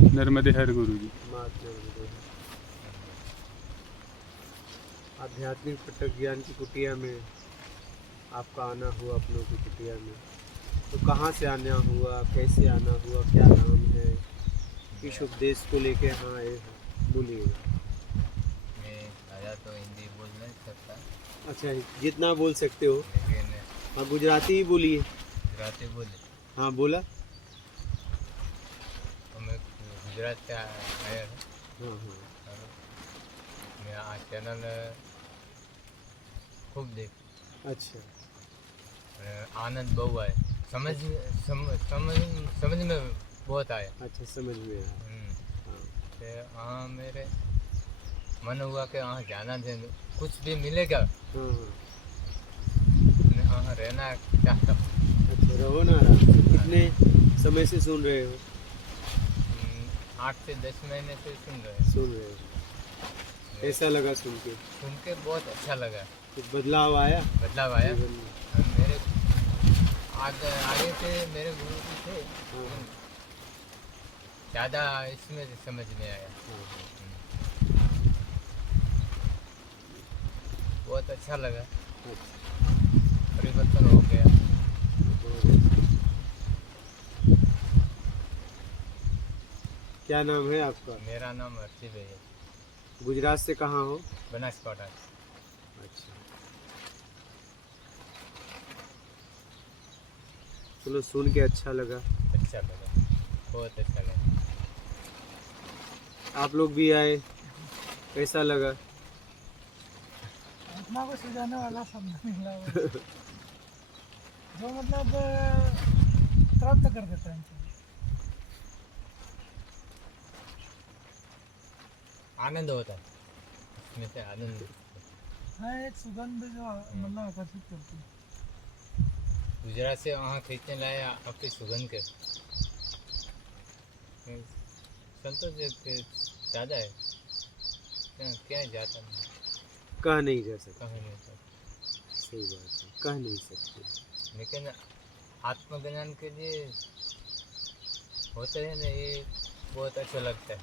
नर्मदे हर गुरु जी। मात नर्मदे। आध्यात्मिक पटक ज्ञान की कुटिया में आपका आना हुआ, अपनों की कुटिया में। तो कहाँ से आना हुआ, कैसे आना हुआ, क्या नाम है, किस उपदेश को लेके यहाँ आए हो, बोलिएगा। मैं ज़्यादा तो हिंदी बोल नहीं सकता, अच्छा, जितना बोल सकते हो। लेकिन हाँ, गुजराती ही बोलिए। गुजराती बोले हाँ, बोला। तो मैं गुजरात से आया हूँ। हाँ हाँ। और मैं आ चैनल खूब देख अच्छा आनंद बहु आए, समझ में बहुत आया। अच्छा, समझ में आया। हाँ तो हाँ मेरे मन हुआ कि हाँ जाना थे, कुछ भी मिलेगा, हाँ हाँ। मैं हाँ रहना चाहता हूँ। अच्छा, रहो ना आराम से। कितने समय से सुन रहे हो? 8 से 10 महीने से सुन रहे हैं। सुन रहे हो। कैसा लगा सुन के बहुत अच्छा लगा। कुछ बदलाव आया बदलाव आया। जीवन में? और मेरे आगे से मेरे गुरु जी थे, हाँ ज़्यादा इसमें समझ में आया। हाँ हाँ। बहुत अच्छा लगा, अच्छा, परिवर्तन हो गया। क्या नाम है आपका? मेरा नाम हर्षित है। गुजरात से कहाँ हो? बनासकांठा। अच्छा, चलो सुन के अच्छा लगा। अच्छा लगा, बहुत अच्छा लगा। आप लोग भी आए, कैसा लगा? आत्मा को सुझाने वाला शब्द निकला वो। जो मतलब तृप्त कर देता है इनको। आनंद होता है इसमें से, आनंद। हाँ, एक सुगंध जो मतलब आकर्षित करती है। गुजरात से वहाँ खींचने लाया आपकी सुगंध के संतोष जी के ज़्यादा है, क्या जाता नहीं, कह नहीं जा सकते। कहीं नहीं सकता। सही बात है, कह नहीं सकते। लेकिन आत्मज्ञान के लिए होते हैं ना, ये बहुत अच्छा लगता है।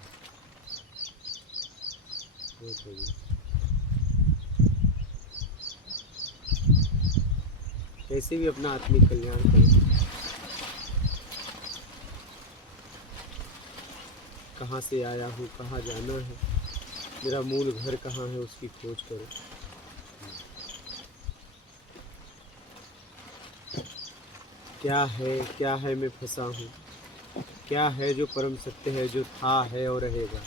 बहुत बढ़िया। कैसे भी अपना आत्मिक कल्याण करें। कहाँ से आया हूँ, कहाँ जाना है, मेरा मूल घर कहाँ है, उसकी खोज करो। क्या है मैं फंसा हूँ, क्या है जो परम सत्य है, जो था है और रहेगा,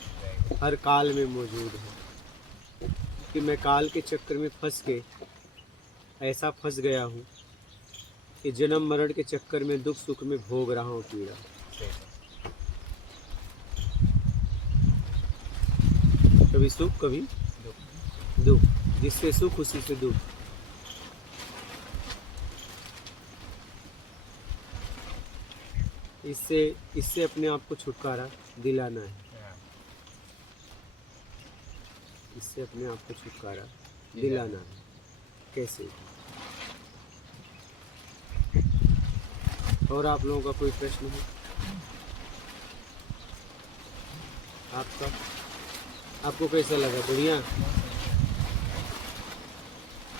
हर काल में मौजूद है। कि मैं काल के चक्कर में फंस के ऐसा फंस गया हूँ कि जन्म मरण के चक्कर में दुख सुख में भोग रहा हूँ पीड़ा। कभी सुख कभी दुख, जिससे सुख उसी से दुख। इससे अपने आप को छुटकारा दिलाना है। इससे अपने आप को छुटकारा दिलाना है। कैसे? और आप लोगों का कोई प्रश्न है? आपको कैसा लगा? बढ़िया,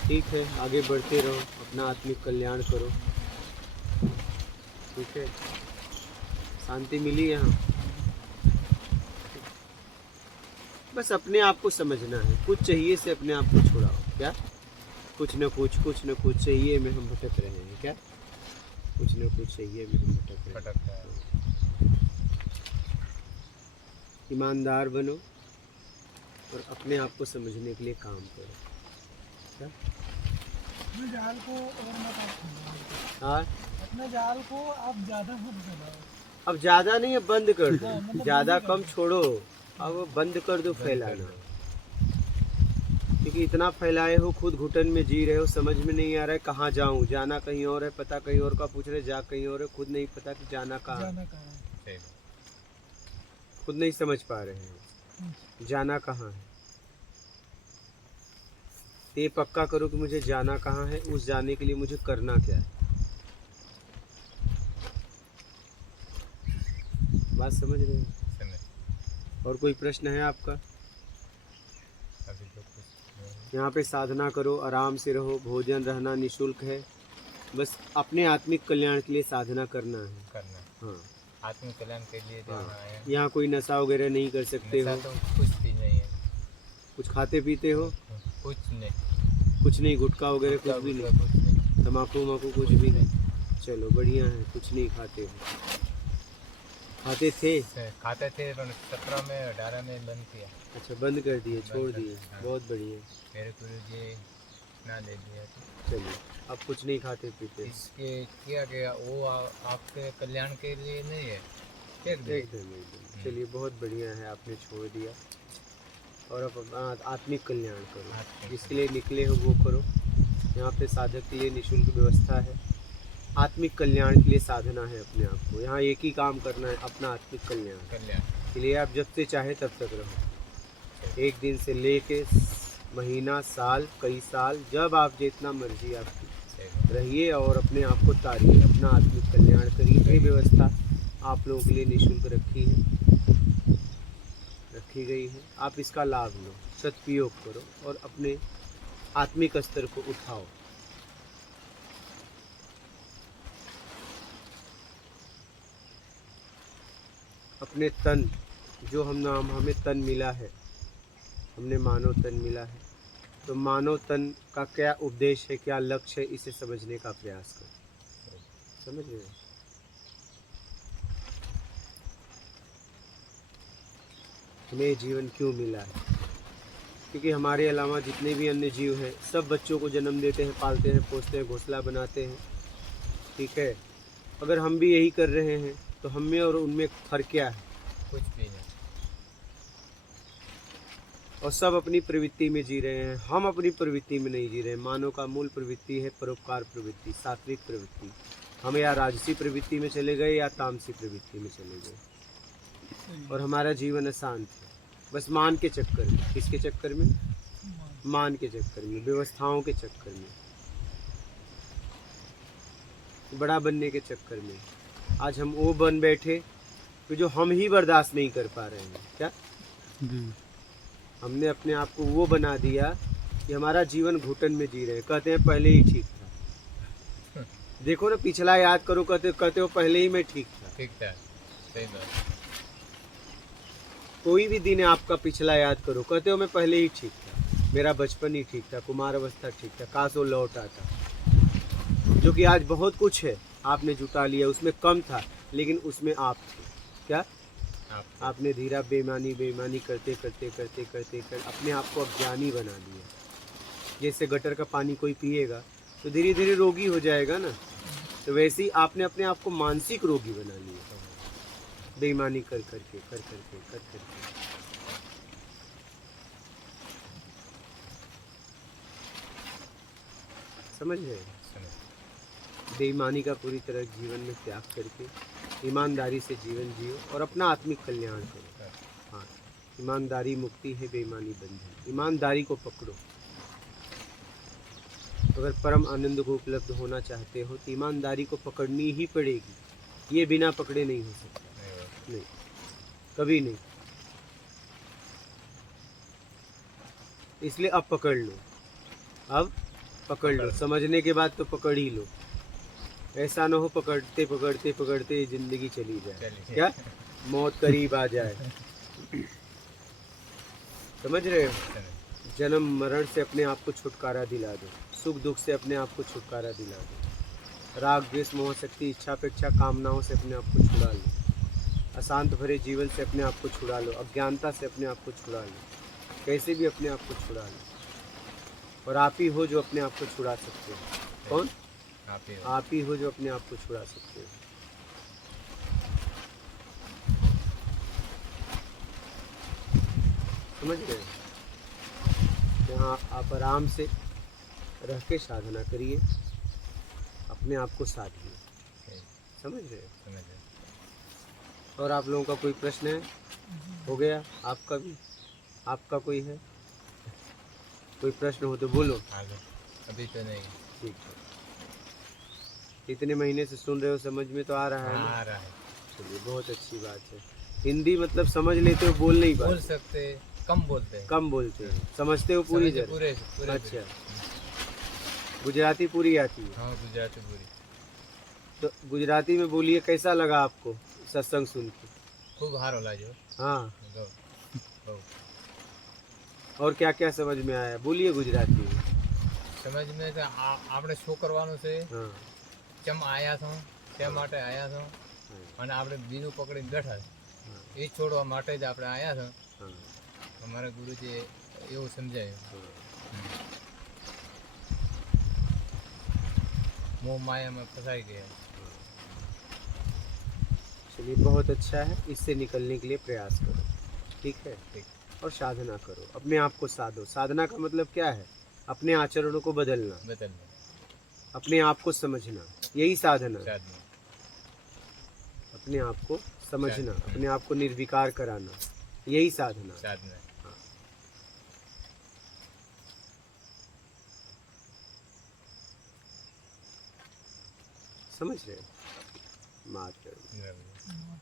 ठीक है, आगे बढ़ते रहो, अपना आत्मिक कल्याण करो। ठीक है, शांति मिली यहाँ। बस अपने आप को समझना है, कुछ चाहिए से अपने आप को छुड़ाओ। क्या? कुछ न कुछ चाहिए में हम भटक रहे हैं। क्या? कुछ न कुछ चाहिए में हम भटक रहे हैं। ईमानदार बनो और अपने आप को समझने के लिए काम करो। क्या? अपने जाल को और मत आप हाँ, अपने जाल को आप ज़्यादा मत फैलाओ। अब ज़्यादा नहीं, अब बंद कर दो। हाँ, मतलब ज़्यादा बंद कर कम दो। छोड़ो, अब बंद कर दो फैलाना। क्योंकि इतना फैलाए हो, खुद घुटन में जी रहे हो, समझ में नहीं आ रहा है कहाँ जाऊँ, जाना कहीं और है, पता कहीं और का पूछ रहे, जा कहीं और है, खुद नहीं पता कि जाना कहाँ है। जाना कहाँ है। खुद नहीं समझ पा रहे हैं जाना कहाँ है। ये पक्का करो कि मुझे जाना कहाँ है, उस जाने के लिए मुझे करना क्या है। बात समझ रहे हैं? और कोई प्रश्न है आपका? अभी तो कुछ नहीं यहाँ पे साधना करो, आराम से रहो, भोजन रहना निशुल्क है। बस अपने आत्मिक कल्याण के लिए साधना करना है। करना, हाँ आत्म कल्याण के लिए हाँ। जाना है। यहाँ कोई नशा वगैरह नहीं कर सकते नशा हो। तो कुछ भी नहीं है, कुछ खाते पीते हो? कुछ नहीं। कुछ नहीं, गुटखा वगैरह कुछ भी गुटखा नहीं, कुछ नहीं। तम्बाकू वमाकू कुछ भी नहीं। चलो बढ़िया है, कुछ नहीं खाते हो। खाते थे? खाते थे पर 17 में 18 में बंद किया। अच्छा, बंद कर दिए, बंद छोड़ कर दिए। दिया, हाँ। बहुत बढ़िया। मेरे गुरु जी ना दे दिया। चलिए, अब कुछ नहीं खाते पीते। इसके किया गया वो आपके कल्याण के लिए नहीं है, फेंक दिया। एकदम एकदम। चलिए बहुत बढ़िया है, आपने छोड़ दिया। और अब अपना आत्मिक कल्याण करो, आत्मिक जिसके लिए निकले हो वो करो। यहाँ पे साधक के लिए निःशुल्क व्यवस्था है। आत्मिक कल्याण के लिए साधना है अपने आप को। यहाँ एक ही काम करना है, अपना आत्मिक कल्याण कल्याण के लिए। आप जब से चाहे तब तक रहो, एक दिन से लेके महीना, साल, कई साल, जब आप जितना मर्जी आप रहिए और अपने आप को तारिए, अपना आत्मिक कल्याण करिए। ये व्यवस्था आप लोगों के लिए निःशुल्क रखी गई है। आप इसका लाभ लो, सदुपयोग करो और अपने आत्मिक स्तर को उठाओ। अपने तन, जो हमें तन मिला है, हमने मानव तन मिला है, तो मानव तन का क्या उद्देश्य है, क्या लक्ष्य है, इसे समझने का प्रयास करो। समझ रहे हो? हमें जीवन क्यों मिला है? क्योंकि हमारे अलावा जितने भी अन्य जीव हैं, सब बच्चों को जन्म देते हैं, पालते हैं, पोसते हैं, घोंसला बनाते हैं। ठीक है, अगर हम भी यही कर रहे हैं तो हम में और उनमें फर्क क्या है? कुछ भी नहीं। और सब अपनी प्रवृत्ति में जी रहे हैं, हम अपनी प्रवृत्ति में नहीं जी रहे हैं। मानव का मूल प्रवृत्ति है परोपकार प्रवृत्ति, सात्विक प्रवृत्ति। हम या राजसी प्रवृत्ति में चले गए या तामसी प्रवृत्ति में चले गए, और हमारा जीवन अशांत है, बस मान के चक्कर में। किसके चक्कर में? मान के चक्कर में, व्यवस्थाओं के चक्कर में, बड़ा बनने के चक्कर में। आज हम वो बन बैठे तो जो हम ही बर्दाश्त नहीं कर पा रहे हैं। क्या हमने अपने आप को वो बना दिया कि हमारा जीवन घुटन में जी रहे हैं। कहते हैं पहले ही ठीक था। देखो ना, पिछला याद करो, कहते हो पहले ही मैं ठीक था। ठीक था, सही बात। कोई भी दिन आपका पिछला याद करो, कहते हो मैं पहले ही ठीक था, मेरा बचपन ही ठीक था, कुमार अवस्था ठीक था, काश वो लौट आता। जो कि आज बहुत कुछ है, आपने जुटा लिया, उसमें कम था लेकिन उसमें आप थे। क्या आपने धीरा बेईमानी करते अपने आप को अज्ञानी बना दिया। जैसे गटर का पानी कोई पिएगा तो धीरे धीरे रोगी हो जाएगा ना, तो वैसे ही आपने अपने आप को मानसिक रोगी बना लिया, बेईमानी कर करके। समझ रहे हैं? बेईमानी का पूरी तरह जीवन में त्याग करके ईमानदारी से जीवन जियो और अपना आत्मिक कल्याण करो। हाँ, ईमानदारी मुक्ति है, बेईमानी बंधन। ईमानदारी को पकड़ो। अगर परम आनंद को उपलब्ध होना चाहते हो तो ईमानदारी को पकड़नी ही पड़ेगी। ये बिना पकड़े नहीं हो सकता, नहीं, कभी नहीं। इसलिए अब पकड़ लो, अब पकड़ लो। समझने के बाद तो पकड़ ही लो। ऐसा ना हो पकड़ते जिंदगी चली जाए, क्या मौत करीब आ जाए। समझ रहे हो? जन्म मरण से अपने आप को छुटकारा दिला दो, सुख दुख से अपने आप को छुटकारा दिला दो, राग द्वेष मोह शक्ति इच्छा अपेक्षा कामनाओं से अपने आप को छुड़ा लो, अशांत भरे जीवन से अपने आप को छुड़ा लो, अज्ञानता से अपने आप को छुड़ा लो, कैसे भी अपने आप को छुड़ा लो। और आप ही हो जो अपने आप को छुड़ा सकते हो। कौन? आप ही हो जो अपने आप को छुड़ा सकते हो। समझ गए? यहाँ आप आराम से रह के साधना करिए, अपने आप को साधिए। समझ रहे? और आप लोगों का कोई प्रश्न है? हो गया आपका भी? आपका कोई है? कोई प्रश्न हो तो बोलो। अभी तो नहीं। ठीक है, इतने महीने से सुन रहे हो, समझ में तो आ रहा है ना? आ रहा है। चलिए बहुत अच्छी बात है। हिंदी मतलब समझ लेते हो, बोल नहीं बोल पाते? सकते, कम बोलते हैं। कम बोलते हैं, समझते हो पूरी समझे तरह? पूरे पूरे अच्छा, गुजराती पूरी आती है? हाँ, गुजराती पूरी। तो गुजराती में बोलिए, कैसा लगा आपको सत्संग सुन के? खूब हारो लाजो। हाँ, गो गो और क्या क्या समझ में आया, बोलिए गुजराती में। समझ में तो આપણે શું કરવાનું છે, हाँ ચમ આયા છો, તે માટે આયા છો, हाँ અને આપણે બીજું પકડીને બેઠા છે. हाँ એ છોડવા માટે જ આપણે આયા છો. हाँ અમારા ગુરુજીએ એવું સમજાયું. हाँ। મોહ માયા में फंसाई गया. चलिए, बहुत अच्छा है, इससे निकलने के लिए प्रयास करो, ठीक है? ठीक. और साधना करो, अपने आप को साधो। साधना का मतलब क्या है? अपने आचरणों को बदलना, बदलना. अपने आप को समझना, यही साधना है। साधना. अपने आप को समझना, साधना। अपने आप को निर्विकार कराना, यही साधना है। साधना. हाँ। समझ रहे हो? मात्र बराबर.